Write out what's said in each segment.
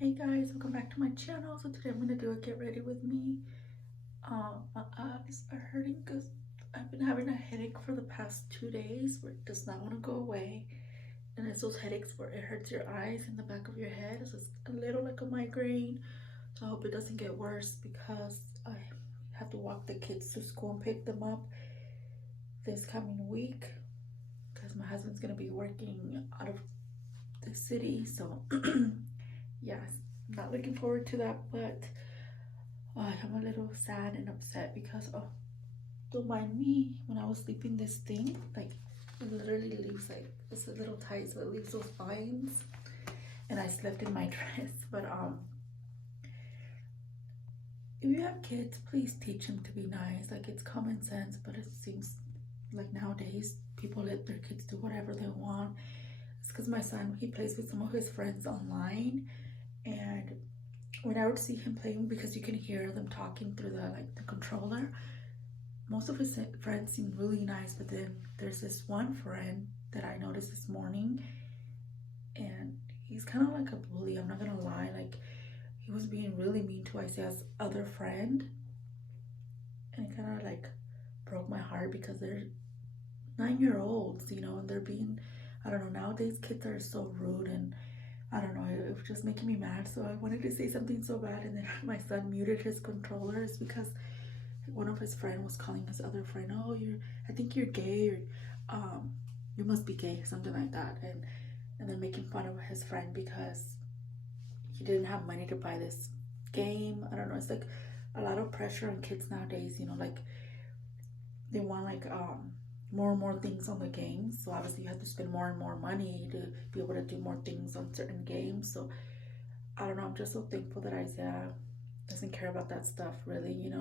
Hey guys, welcome back to my channel. So today I'm gonna do a get ready with me. My eyes are hurting because I've been having a headache for the past 2 days where it does not want to go away. And it's those headaches where it hurts your eyes and the back of your head. It's just a little like a migraine. So I hope it doesn't get worse because I have to walk the kids to school and pick them up this coming week because my husband's gonna be working out of the city. So yes, I'm not looking forward to that, but I'm a little sad and upset because, oh, don't mind me, when I was sleeping, this thing, like, it literally leaves, like, it's a little tight, so it leaves those lines, and I slept in my dress. But, if you have kids, please teach them to be nice. Like, it's common sense, but it seems like nowadays, people let their kids do whatever they want. It's because my son, he plays with some of his friends online, and when I would see him playing, because you can hear them talking through the controller, most of his friends seem really nice, but then there's this one friend that I noticed this morning, and he's kind of like a bully. I'm not gonna lie, like he was being really mean to Isaiah's other friend, and it kind of like broke my heart because they're 9-year-olds, and they're being, I don't know, nowadays kids are so rude, and I don't know, it was just making me mad. So I wanted to say something so bad, and then my son muted his controllers because one of his friend was calling his other friend, oh, I think you're gay, or you must be gay, or something like that, and then making fun of his friend because he didn't have money to buy this game. I don't know, it's like a lot of pressure on kids nowadays, like they want like more and more things on the games, so obviously you have to spend more and more money to be able to do more things on certain games. So I don't know, I'm just so thankful that Isaiah doesn't care about that stuff really,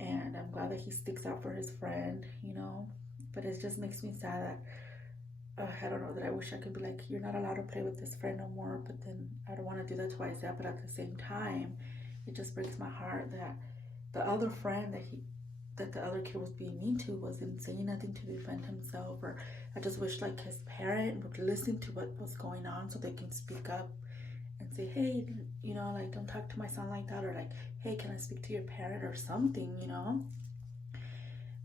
and I'm glad that he sticks out for his friend. But it just makes me sad that I don't know, that I wish I could be like, you're not allowed to play with this friend no more. But then I don't want to do that to Isaiah. But at the same time, it just breaks my heart that the other friend that the other kid was being mean to wasn't saying nothing to defend himself. Or I just wish like his parent would listen to what was going on so they can speak up and say, hey, like, don't talk to my son like that, or like, hey, can I speak to your parent or something.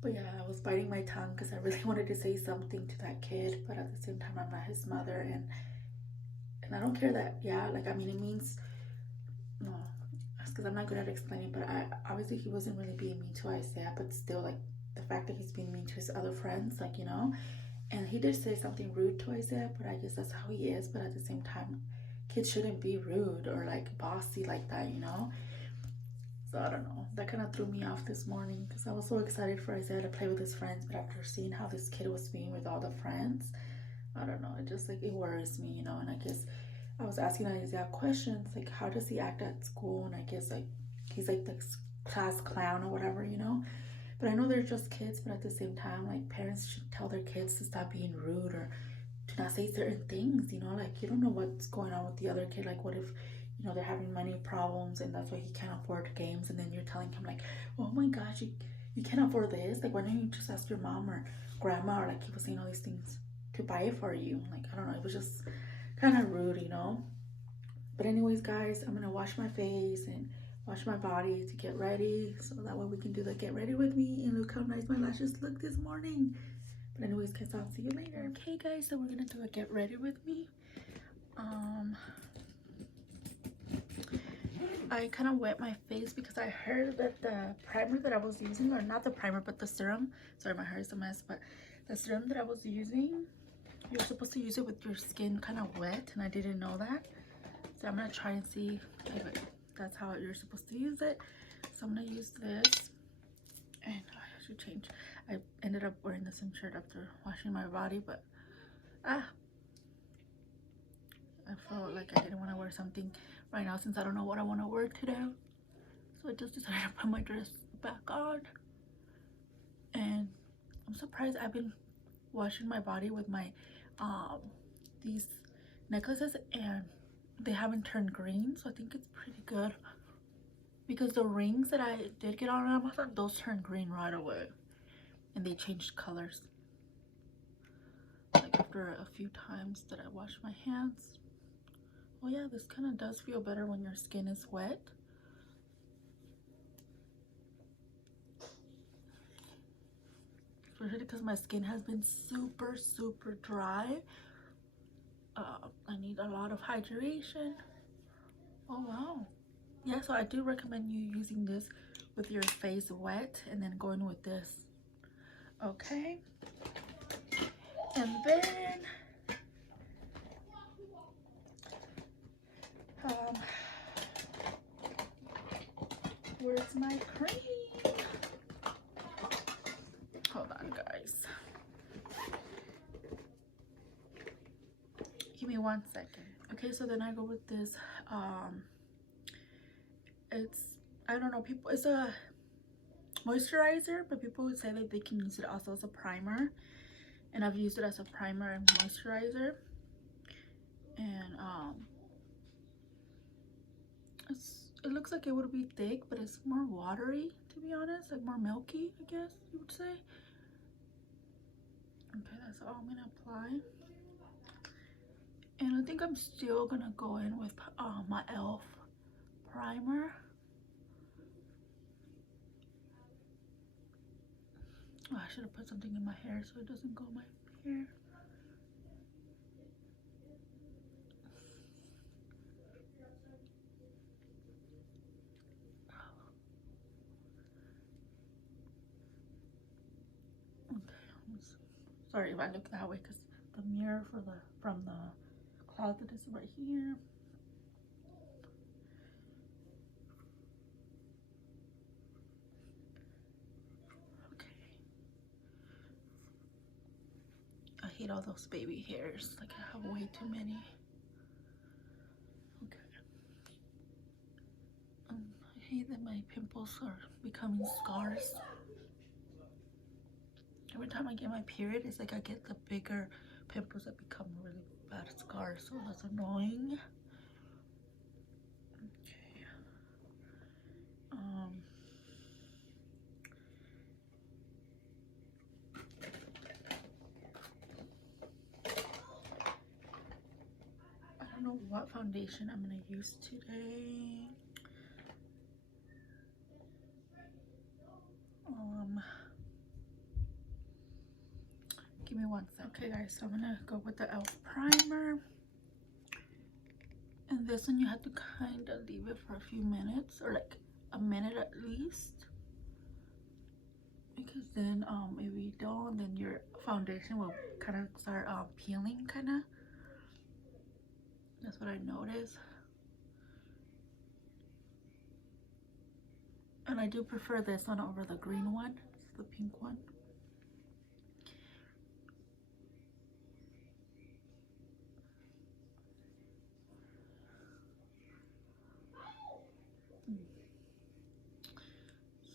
But yeah, I was biting my tongue because I really wanted to say something to that kid, but at the same time, I'm not his mother, and I don't care that. Yeah, like, I mean, it means no, that's because I'm not good at explaining. But I obviously, he wasn't really being mean to Isaiah, but still, like, the fact that he's being mean to his other friends, like. And he did say something rude to Isaiah, but I guess that's how he is. But at the same time, kids shouldn't be rude or like bossy like that. So I don't know. That kind of threw me off this morning because I was so excited for Isaiah to play with his friends, but after seeing how this kid was being with all the friends, I don't know. It just like it worries me. And I guess I was asking Isaiah questions like, how does he act at school? And I guess like he's like the class clown or whatever. But I know they're just kids, but at the same time, like, parents should tell their kids to stop being rude or to not say certain things. Like, you don't know what's going on with the other kid. Like, what if, they're having money problems and that's why he can't afford games, and then you're telling him like, oh my gosh, you can't afford this. Like, why don't you just ask your mom or grandma, or like he was saying all these things, to buy it for you? Like, I don't know, it was just kind of rude. But anyways, guys, I'm gonna wash my face and wash my body to get ready, so that way we can do the get ready with me. And look how nice my lashes look this morning. But anyways, guys, I'll see you later. Okay, guys, so we're gonna do a get ready with me. I kind of wet my face because I heard that the primer that I was using, or not the primer, but the serum. Sorry, my hair is a mess, but the serum that I was using, you're supposed to use it with your skin kind of wet, and I didn't know that. So I'm gonna try and see if that's how you're supposed to use it. So I'm gonna use this, and I should change. I ended up wearing the same shirt after washing my body, but I felt like I didn't want to wear something right now since I don't know what I want to wear today. So I just decided to put my dress back on, and I'm surprised I've been washing my body with my these necklaces, and they haven't turned green, so I think it's pretty good, because the rings that I did get on Amazon, those turned green right away, and they changed colors like after a few times that I washed my hands. Oh yeah, this kind of does feel better when your skin is wet. Especially because my skin has been super dry. I need a lot of hydration. Oh wow. Yeah, so I do recommend you using this with your face wet and then going with this. Okay. And then where's my cream? Hold on, guys. Give me 1 second. Okay, so then I go with this. It's, I don't know, people, it's a moisturizer, but people would say that they can use it also as a primer, and I've used it as a primer and moisturizer. And it looks like it would be thick, but it's more watery, to be honest, like more milky, I guess you would say. Okay, that's all I'm gonna apply. And I think I'm still gonna go in with my e.l.f. primer. Oh, I should have put something in my hair so it doesn't go in my hair. Okay, sorry if I look that way because the mirror from the closet is right here. I hate all those baby hairs. Like, I have way too many. Okay. I hate that my pimples are becoming scars. Every time I get my period, it's like I get the bigger pimples that become really bad scars. So that's annoying. Okay. I don't know what foundation I'm gonna use today. Give me 1 second. Okay guys, so I'm gonna go with the e.l.f. primer. And this one you have to kind of leave it for a few minutes, or like a minute at least. Because then if you don't, then your foundation will kind of start peeling, kind of. That's what I noticed. And I do prefer this one over the green one. It's the pink one.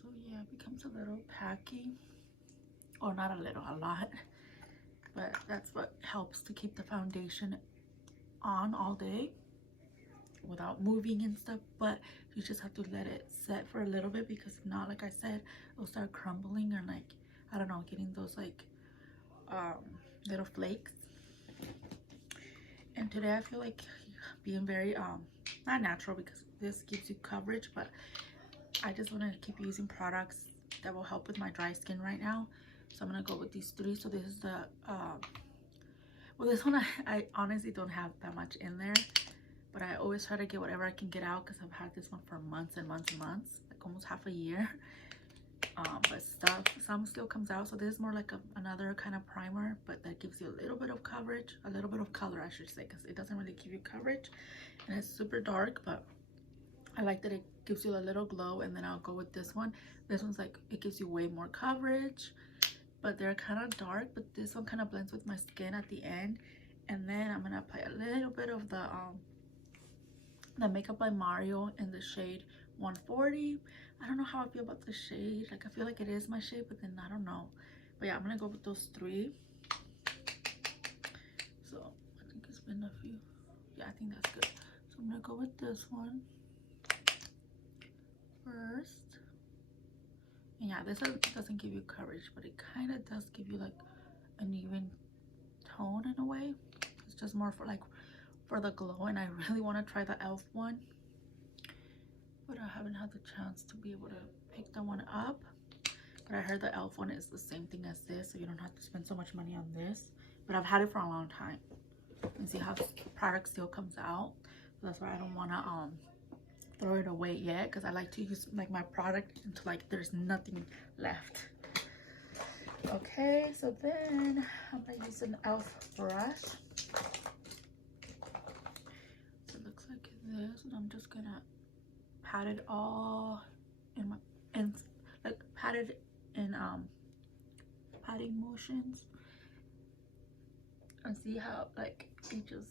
So yeah, it becomes a little tacky. Or not a little, a lot. But that's what helps to keep the foundation on all day without moving and stuff. But you just have to let it set for a little bit, because if not, like I said, it'll start crumbling, or like, I don't know, getting those like little flakes. And today I feel like being very not natural, because this gives you coverage, but I just want to keep using products that will help with my dry skin right now. So I'm gonna go with these 3. So this is the well, this one I honestly don't have that much in there, but I always try to get whatever I can get out, because I've had this one for months and months and months, like almost half a year. But some still comes out. So this is more like another kind of primer, but that gives you a little bit of coverage, a little bit of color, I should say, because it doesn't really give you coverage, and it's super dark, but I like that it gives you a little glow. And then I'll go with this one. This one's like, it gives you way more coverage, but they're kind of dark, but this one kind of blends with my skin at the end. And then I'm gonna apply a little bit of the Makeup by Mario in the shade 140. I don't know how I feel about the shade. Like, I feel like it is my shade, but then I don't know. But yeah, I'm gonna go with those 3. So I think it's been a few. Yeah, I think that's good. So I'm gonna go with this one first. And yeah, this one doesn't give you coverage, but it kind of does give you like an even tone in a way. It's just more for like for the glow, and I really want to try the e.l.f. one, but I haven't had the chance to be able to pick that one up. But I heard the e.l.f. one is the same thing as this, so you don't have to spend so much money on this. But I've had it for a long time, and see how this product still comes out. So that's why I don't want to throw it away yet, because I like to use like my product until like there's nothing left. Okay, so then I'm gonna use an e.l.f. brush. So it looks like this, and I'm just gonna pat it all in my like pat it in patting motions, and see how like it just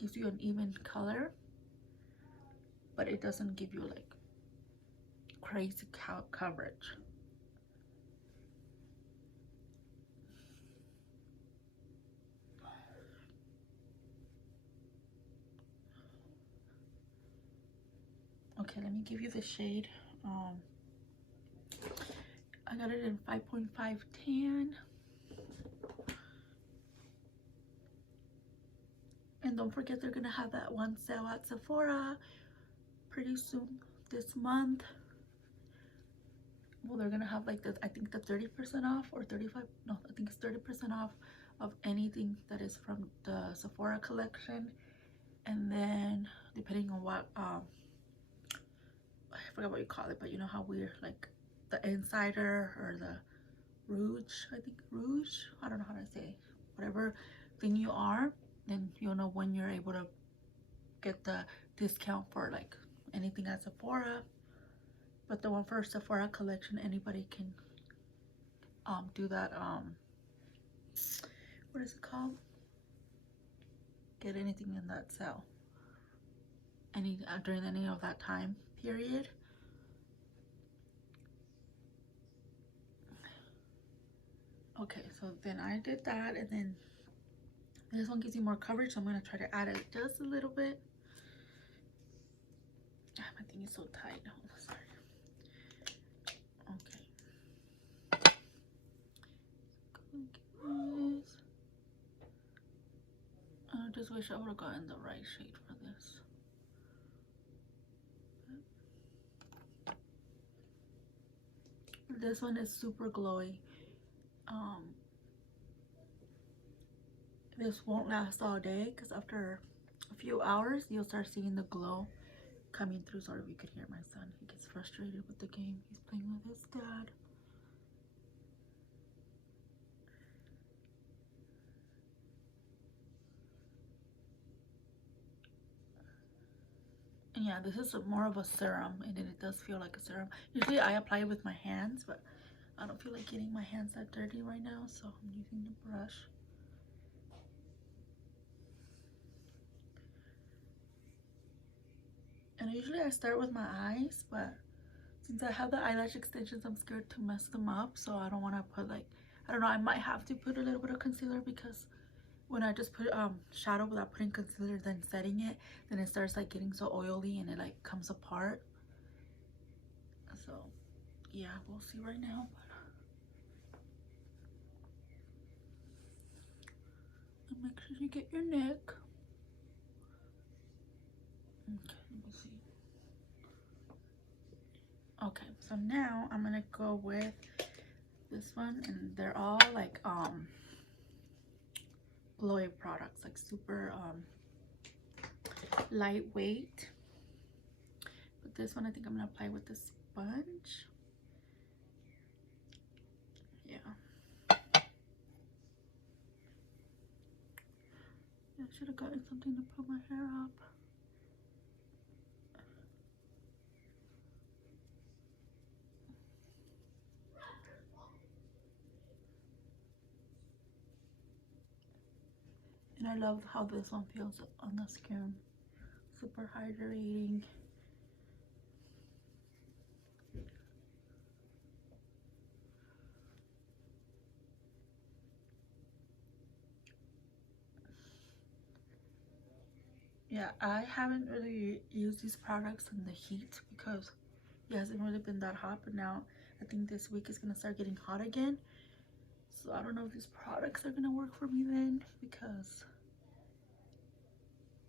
gives you an even color, but it doesn't give you like crazy coverage. Okay, let me give you the shade. I got it in 5.5 tan. And don't forget, they're gonna have that one sale at Sephora pretty soon this month. Well, they're gonna have like the, I think the 30% off or 35, no, I think it's 30% off of anything that is from the Sephora collection. And then depending on what I forgot what you call it, but you know how we're like the insider or the rouge, I think rouge, I don't know how to say, whatever thing you are, then you'll know when you're able to get the discount for like anything at Sephora. But the one for Sephora collection, anybody can do that, what is it called, get anything in that sale during any of that time period. Okay, so then I did that, and then this one gives you more coverage, so I'm going to try to add it just a little bit. My thing is so tight. Oh, sorry. Okay. I just wish I would have gotten the right shade for this. This one is super glowy. This won't last all day, because after a few hours you'll start seeing the glow coming through. Sorry if you could hear my son, he gets frustrated with the game. He's playing with his dad. And yeah, this is more of a serum, and it does feel like a serum. Usually I apply it with my hands, but I don't feel like getting my hands that dirty right now, so I'm using the brush. And usually I start with my eyes, but since I have the eyelash extensions, I'm scared to mess them up, so I don't want to put like, I don't know, I might have to put a little bit of concealer, because when I just put shadow without putting concealer then setting it, then it starts like getting so oily and it like comes apart. So yeah, we'll see right now. But make sure you get your neck. Okay, let me see. Okay, so now I'm gonna go with this one, and they're all like glowy products, like super lightweight. But this one I think I'm gonna apply with the sponge. Yeah, I should have gotten something to put my hair up. And I love how this one feels on the skin. Super hydrating. Yeah, I haven't really used these products in the heat because it hasn't really been that hot, but now I think this week is gonna start getting hot again. So I don't know if these products are gonna work for me then, because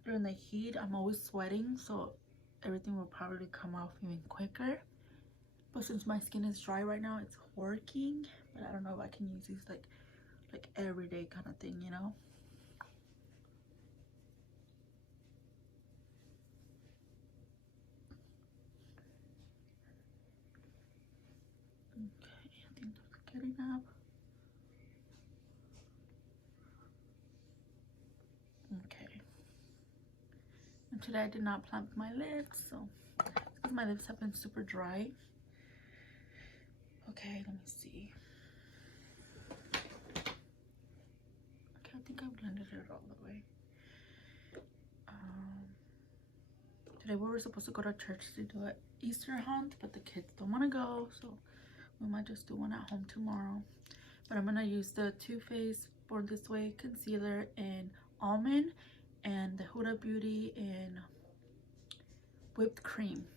during the heat, I'm always sweating, so everything will probably come off even quicker. But since my skin is dry right now, it's working. But I don't know if I can use these like everyday kind of thing, you know. Okay, I think that's good enough. Okay. And today I did not plump my lips, so because my lips have been super dry. Okay, let me see. Okay, I think I blended it all the way. Today we were supposed to go to church to do an Easter hunt, but the kids don't want to go, so we might just do one at home tomorrow. But I'm gonna use the Too Faced Born This Way concealer in almond and the Huda Beauty in whipped cream.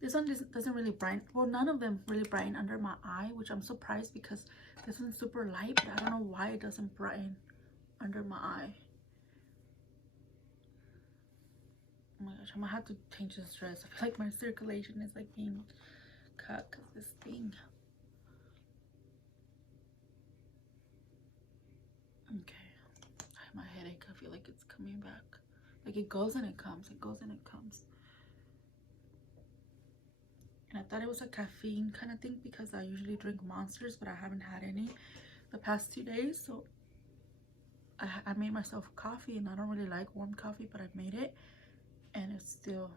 This one doesn't really brighten, well, none of them really brighten under my eye, which I'm surprised because this one's super light, but I don't know why it doesn't brighten under my eye. Oh my gosh, I'm gonna have to change this dress. I feel like my circulation is like being cut because this thing. Okay, I have my headache. I feel like it's coming back. Like it goes and it comes, it goes and it comes. And I thought it was a caffeine kind of thing because I usually drink Monsters, but I haven't had any the past 2 days. So I made myself coffee, and I don't really like warm coffee, but I made it, and it's still.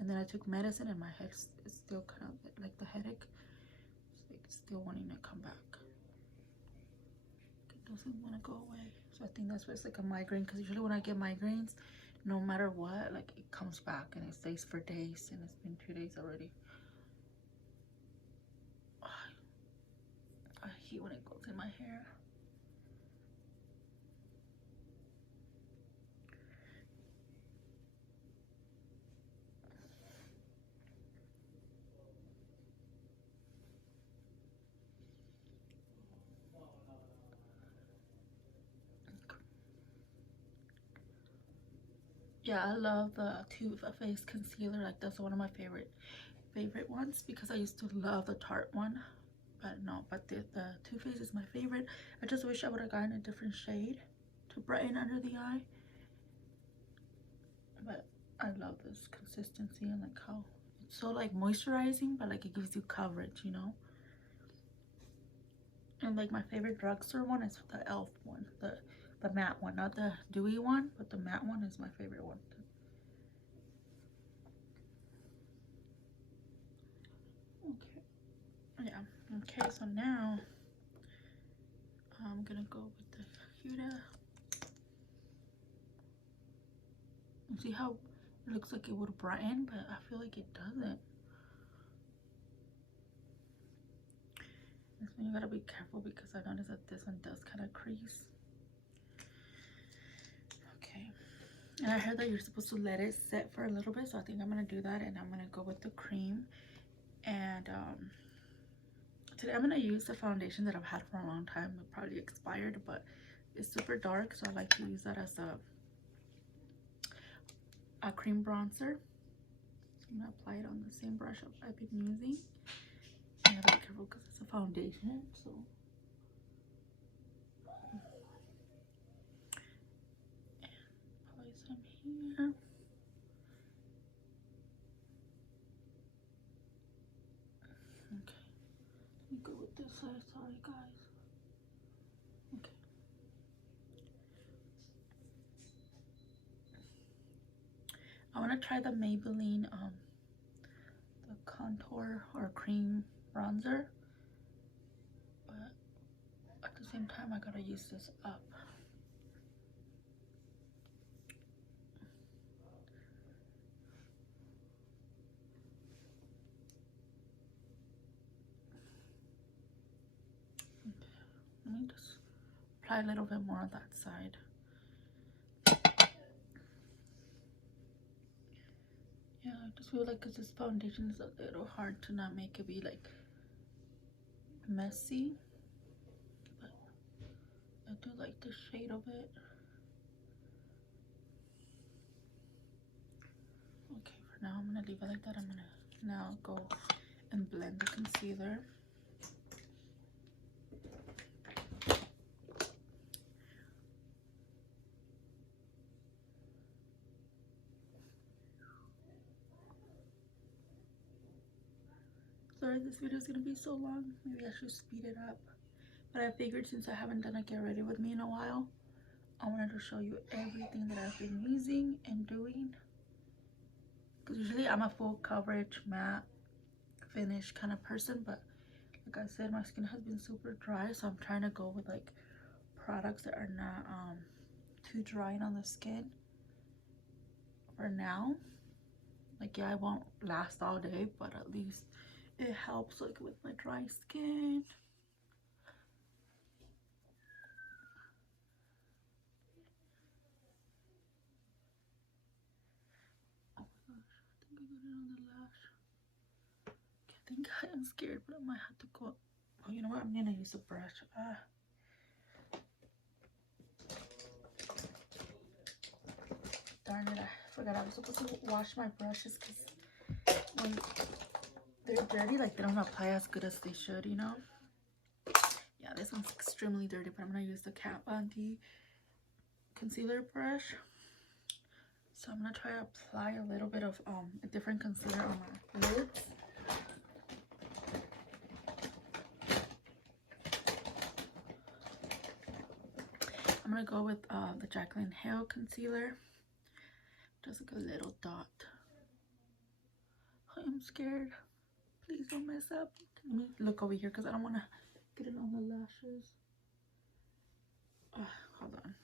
And then I took medicine, and my head is still kind of like the headache. It's like still wanting to come back. It doesn't want to go away. So I think that's why it's like a migraine. Because usually when I get migraines, no matter what, like it comes back and it stays for days, and it's been 2 days already. I hate when it goes in my hair. Yeah, I love the Too Faced concealer. Like that's one of my favorite ones because I used to love the Tarte one. But no, but the Too Faced is my favorite. I just wish I would have gotten a different shade to brighten under the eye. But I love this consistency and like how it's so like moisturizing, but like it gives you coverage, you know. And like my favorite drugstore one is the e.l.f. one, the matte one, not the dewy one, but the matte one is my favorite one. Okay, yeah, okay, so now I'm gonna go with the Huda. See how it looks like it would brighten, but I feel like it doesn't. This one you gotta be careful because I noticed that this one does kind of crease. Okay, and I heard that you're supposed to let it set for a little bit, so I think I'm gonna do that, and I'm gonna go with the cream. And today I'm gonna use the foundation that I've had for a long time. It probably expired, but it's super dark, so I like to use that as a cream bronzer. So I'm gonna apply it on the same brush I've been using. I gotta be careful because it's a foundation, so. And apply some here. Okay, let me go with this side. Sorry, guys. Okay. I want to try the Maybelline the contour or cream bronzer, but at the same time I gotta use this up. Let me just apply a little bit more on that side. Yeah, I just feel like because this foundation is a little hard to not make it be like messy, but I do like the shade of it. now I'm gonna leave it like that. I'm gonna now go and blend the concealer. Sorry, this video is gonna be so long. Maybe I should speed it up. But I figured since I haven't done a get ready with me in a while, I wanted to show you everything that I've been using and doing. Because usually I'm a full coverage matte finish kind of person, but like I said, my skin has been super dry, so I'm trying to go with like products that are not too drying on the skin for now. Like, yeah, it won't last all day, but at least it helps like with my dry skin. Oh my gosh, I think I got it on the lash. I think I am scared, but I might have to go. Oh, you know what? I'm gonna use a brush. Darn it, I forgot I was supposed to wash my brushes because when they're dirty, like they don't apply as good as they should, you know? Yeah, this one's extremely dirty, but I'm gonna use the Kat Von D concealer brush. So I'm gonna try to apply a little bit of a different concealer on my lids. I'm gonna go with the Jaclyn Hill concealer. Just like a little dot. I'm scared. Please don't mess up. Let me look over here because I don't want to get it on the lashes. Hold on.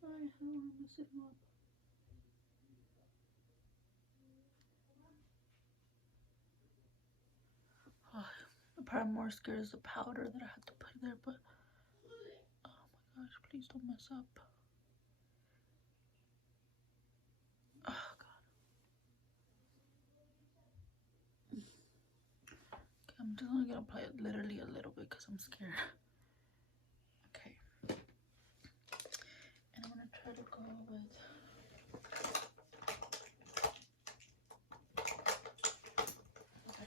I don't want to mess it up. The part I'm more scared is the powder that I have to put there, but oh my gosh, please don't mess up. Oh god. Okay, I'm just only gonna apply it literally a little bit because I'm scared. Okay. And I'm gonna try to go with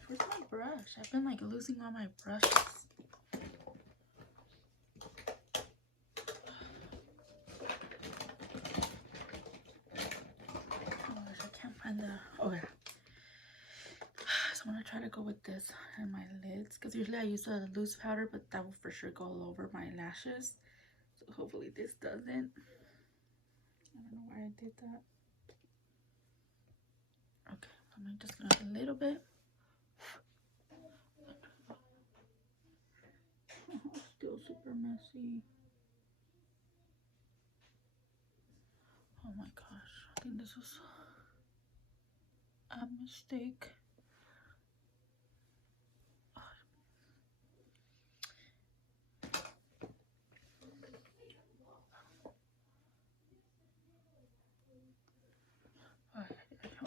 where's my brush? I've been like losing all my brushes. Oh gosh, I can't find the. Okay. So I'm gonna try to go with this on my lids because usually I use a loose powder, but that will for sure go all over my lashes. So hopefully this doesn't. I don't know why I did that. Okay, I'm just gonna add a little bit. Still super messy. Oh my gosh, I think this was a mistake.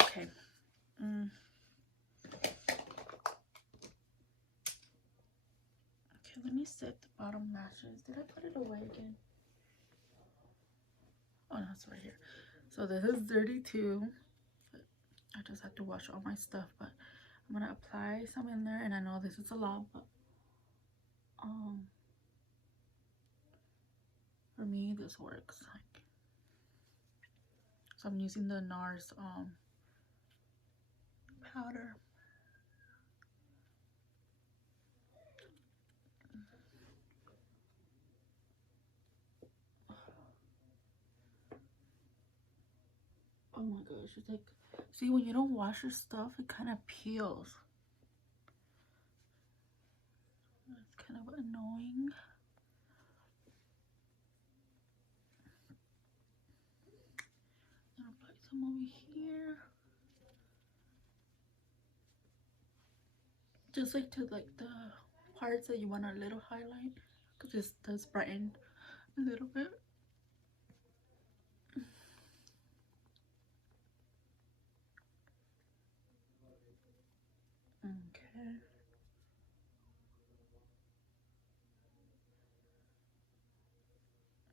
Okay. Okay, let me set the bottom lashes. Did I put it away again? Oh no, it's right here. So this is dirty too. I just have to wash all my stuff, but I'm gonna apply some in there, and I know this is a lot, but for me this works. Like, so I'm using the NARS powder. Oh my gosh, it's like, see, when you don't wash your stuff, it kind of peels. It's kind of annoying. I'll apply some over here. Just like to like the parts that you want a little highlight, because this does brighten a little bit. Okay.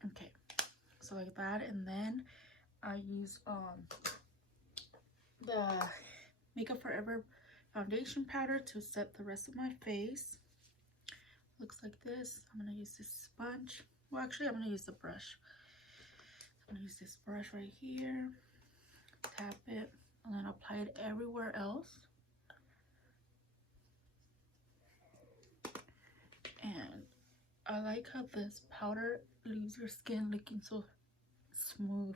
Okay, so like that, and then I use the Makeup Forever foundation powder to set the rest of my face. Looks like this. I'm gonna use this sponge. Well, actually, I'm gonna use the brush. I'm gonna use this brush right here, tap it, and then apply it everywhere else. And I like how this powder leaves your skin looking so smooth.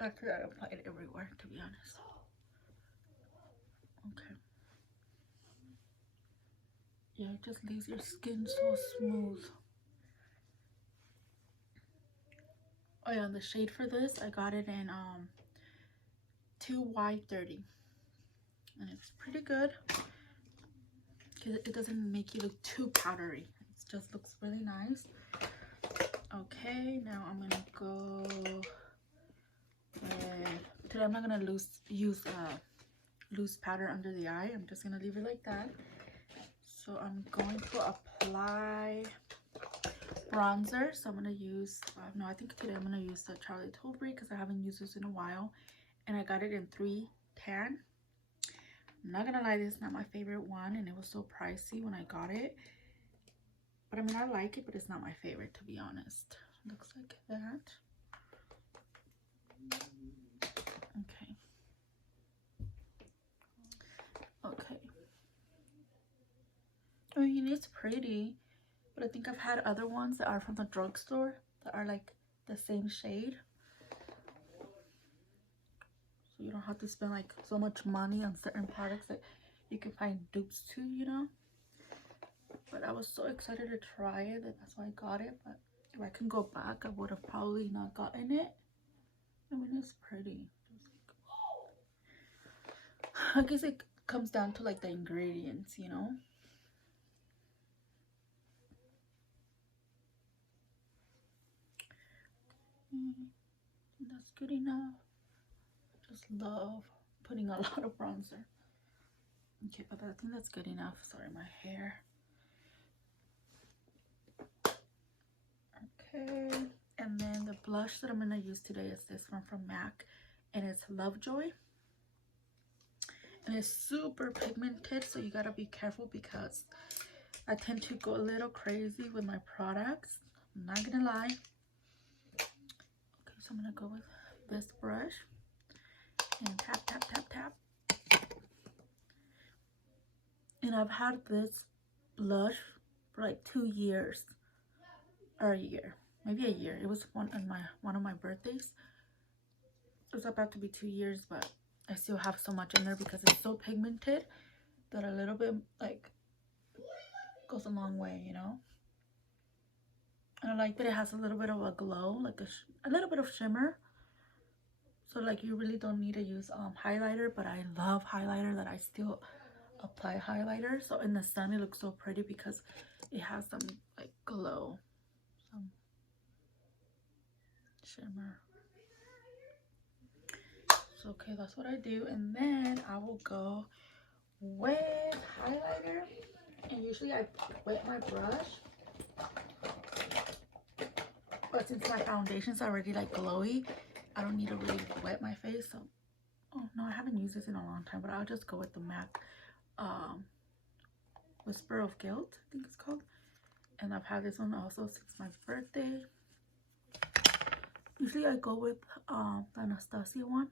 Actually, I applied it everywhere, to be honest. Okay. Yeah, it just leaves your skin so smooth. Oh yeah, and the shade for this, I got it in 2Y30. And it's pretty good because it doesn't make you look too powdery. It just looks really nice. Okay, now I'm gonna go with, today I'm not gonna use loose powder under the eye. I'm just gonna leave it like that. So I'm going to apply bronzer. So I'm gonna use no, I think today I'm gonna use the Charlie Tilbury because I haven't used this in a while, and I got it in 3 tan. I'm not gonna lie, this is not my favorite one, and it was so pricey when I got it, but I mean, I like it, but it's not my favorite, to be honest. Looks like that. Okay. Okay. I mean, it's pretty, but I think I've had other ones that are from the drugstore that are like the same shade. So you don't have to spend like so much money on certain products that you can find dupes to, you know? But I was so excited to try it that that's why I got it. But if I can go back, I would have probably not gotten it. I mean, it's pretty. I guess it comes down to like the ingredients, you know? That's good enough. Just love putting a lot of bronzer. Okay, but I think that's good enough. Sorry, my hair. Okay, and then the blush that I'm gonna use today is this one from MAC, and it's Lovejoy. And it's super pigmented, so you gotta be careful because I tend to go a little crazy with my products. I'm not gonna lie. Okay, so I'm gonna go with this brush and tap, tap, tap, tap. And I've had this blush for like 2 years, or a year, maybe a year. It was one of my birthdays. It was about to be 2 years, but I still have so much in there because it's so pigmented that a little bit like goes a long way, you know. And I like that it has a little bit of a glow, like a little bit of shimmer. So like you really don't need to use highlighter, but I love highlighter that I still apply highlighter. So in the sun it looks so pretty because it has some like glow, some shimmer. So okay, that's what I do, and then I will go with highlighter. And usually I wet my brush, but since my foundation's already like glowy, I don't need to really wet my face. So oh no, I haven't used this in a long time, but I'll just go with the MAC Whisper of Guilt, I think it's called. And I've had this one also since my birthday. Usually I go with the Anastasia one,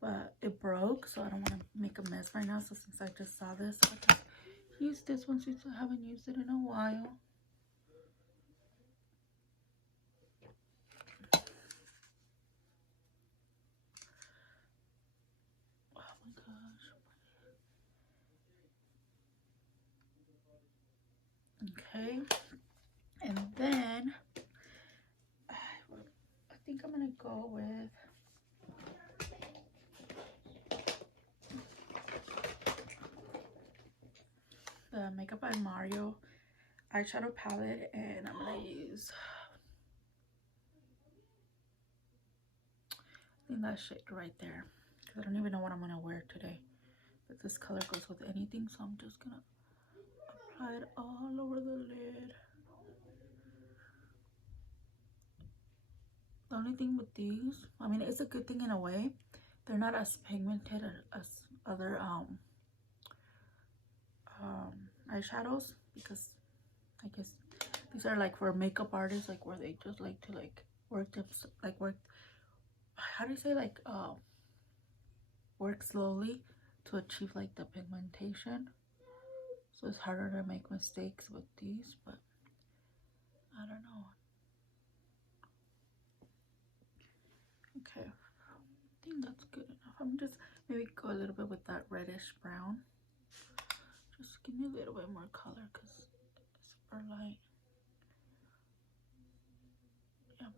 but it broke, so I don't want to make a mess right now. So since I just saw this, I just used this one since I haven't used it in a while. Oh my gosh. Okay, and then I think I'm gonna go with the Makeup by Mario eyeshadow palette, and I'm gonna use think that shade right there. Because I don't even know what I'm going to wear today. But this color goes with anything, so I'm just going to apply it all over the lid. The only thing with these, I mean, it's a good thing in a way. They're not as pigmented as other eyeshadows, because I guess these are like for makeup artists, like where they just like to like work tips, like work, how do you say, like work slowly to achieve like the pigmentation. So it's harder to make mistakes with these, but I don't know. Okay, I think that's good enough. I'm just maybe go a little bit with that reddish brown. Just give me a little bit more color because it's super light. Yeah,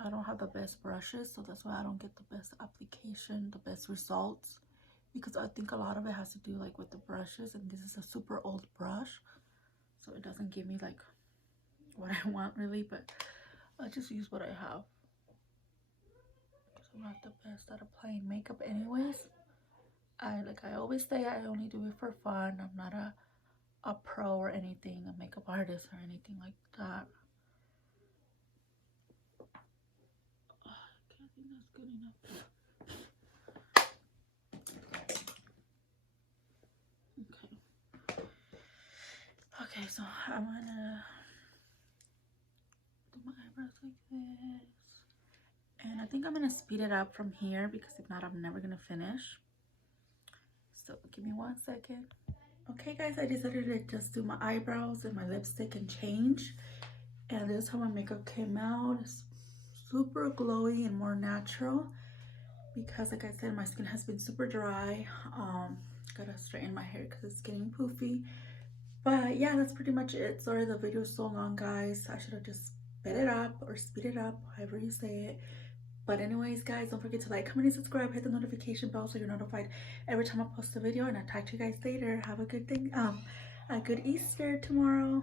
I don't have the best brushes, so that's why I don't get the best application, the best results, because I think a lot of it has to do like with the brushes, and this is a super old brush, so it doesn't give me like what I want really, but I just use what I have because I'm not the best at applying makeup anyways. I always say, I only do it for fun. I'm not a pro or anything, a makeup artist or anything like that. I think that's good enough. Okay, so I'm gonna do my eyebrows like this, and I think I'm gonna speed it up from here because if not, I'm never gonna finish. So give me 1 second. Okay guys, I decided to just do my eyebrows and my lipstick and change, and this is how my makeup came out. It's super glowy and more natural because, like I said, my skin has been super dry. Gotta straighten my hair because it's getting poofy. But yeah, that's pretty much it. Sorry the video is so long, guys. I should have just sped it up or speed it up, however you say it. But anyways, guys, don't forget to like, comment, and subscribe. Hit the notification bell so you're notified every time I post a video. And I'll talk to you guys later. Have a good thing. A good Easter tomorrow.